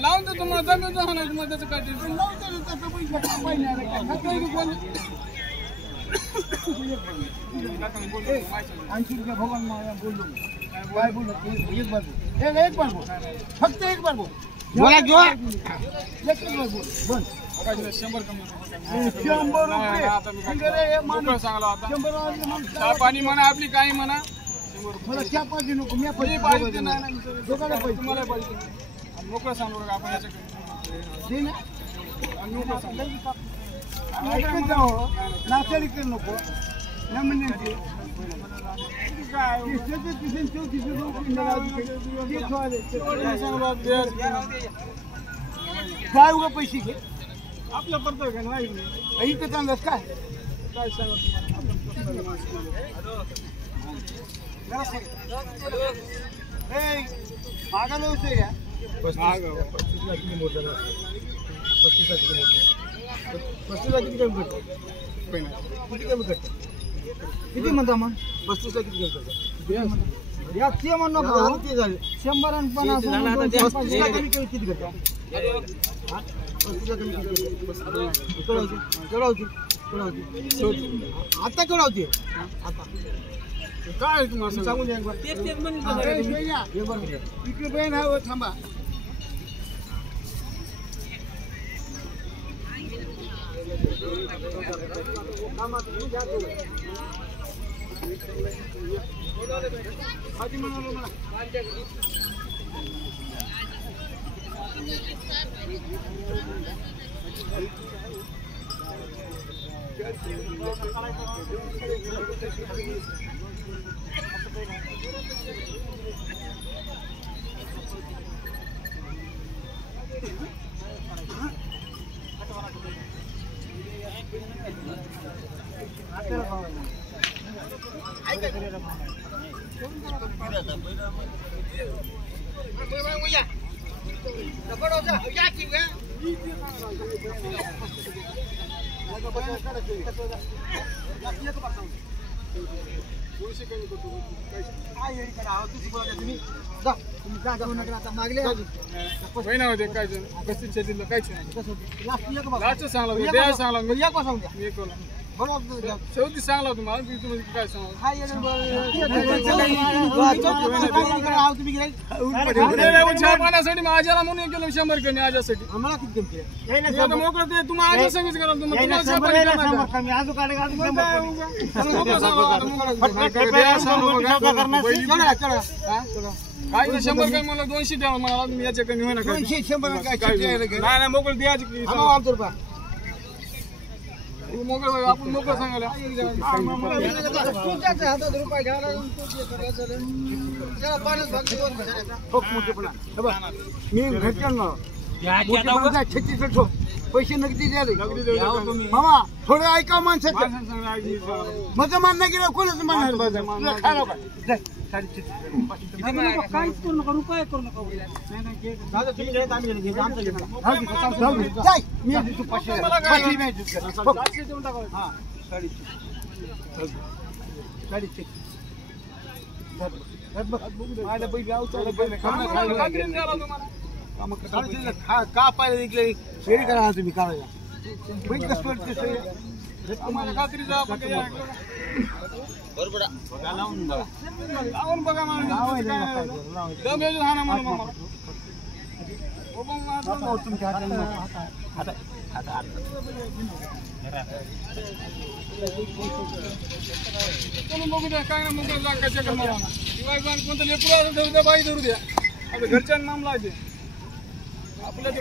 लावून देतो तुम्हाला त्याचं काय भगवान बोललो काय बोल एक बार बोल फक्त एक बार बोल बोला जो एक बार बोल बोल 100 कमी 100 सांगला आता 100 पाणी म्हणा आपली काही म्हणा मला चहा पाहिजे नको मी पाहिजे नाही दोघांना पाहिजे तुम्हाला पाहिजे मोकळं सांगू का आपण याच्याकडे दे ना आणि मोकळं सांगू नाचारी कर नको ना म्हणजे काय उगा पैसे घे आपल्या पडतोय का नाही इथं चांगलंच काय काय सांगा मागा नव्हतं या 35 किती म्हणता मग 35 ला किती करता या ते म्हणणं किती झाले 100 आणि 50 किती करता 35 ला कमी आता कळवते आता काय तुम्हाला सांगून द्या इकडे बहीण आहे थांबा आधी म्हणालो मला मागले काय 35 काय सांगला शेवटी सांगला तुम्हाला तुम्ही काय चहा पाण्यासाठी माझ्याला म्हणून केलं 100 कमी आजासाठी आम्हाला किती मोकळं ते तुम्हाला आजा सांगितलं करा काय 100 कमी मला 200 द्या मला याच्या कमी होणार 100 नाही मोकळं द्यायची मोकळं आपण मोकळं सांगायला हातात रुपये घ्यायला मी घरच्यांना 36 पैसे नगदी द्याले मामा थोडं ऐका माणसाचं माझं मानणं गेलं कोणाचं मानणार काहीच करू नका रुपये करू नका का पाहिजे इकडे शेरी करा तुम्ही काढायला आम्हाला खात्री जा बरोबर लावून बघा तुमच्या बघू द्या काय ना मग कोणतं लेकरू धरू द्या बाई धरू द्या आता घरच्या मामला आहे आपल्या ते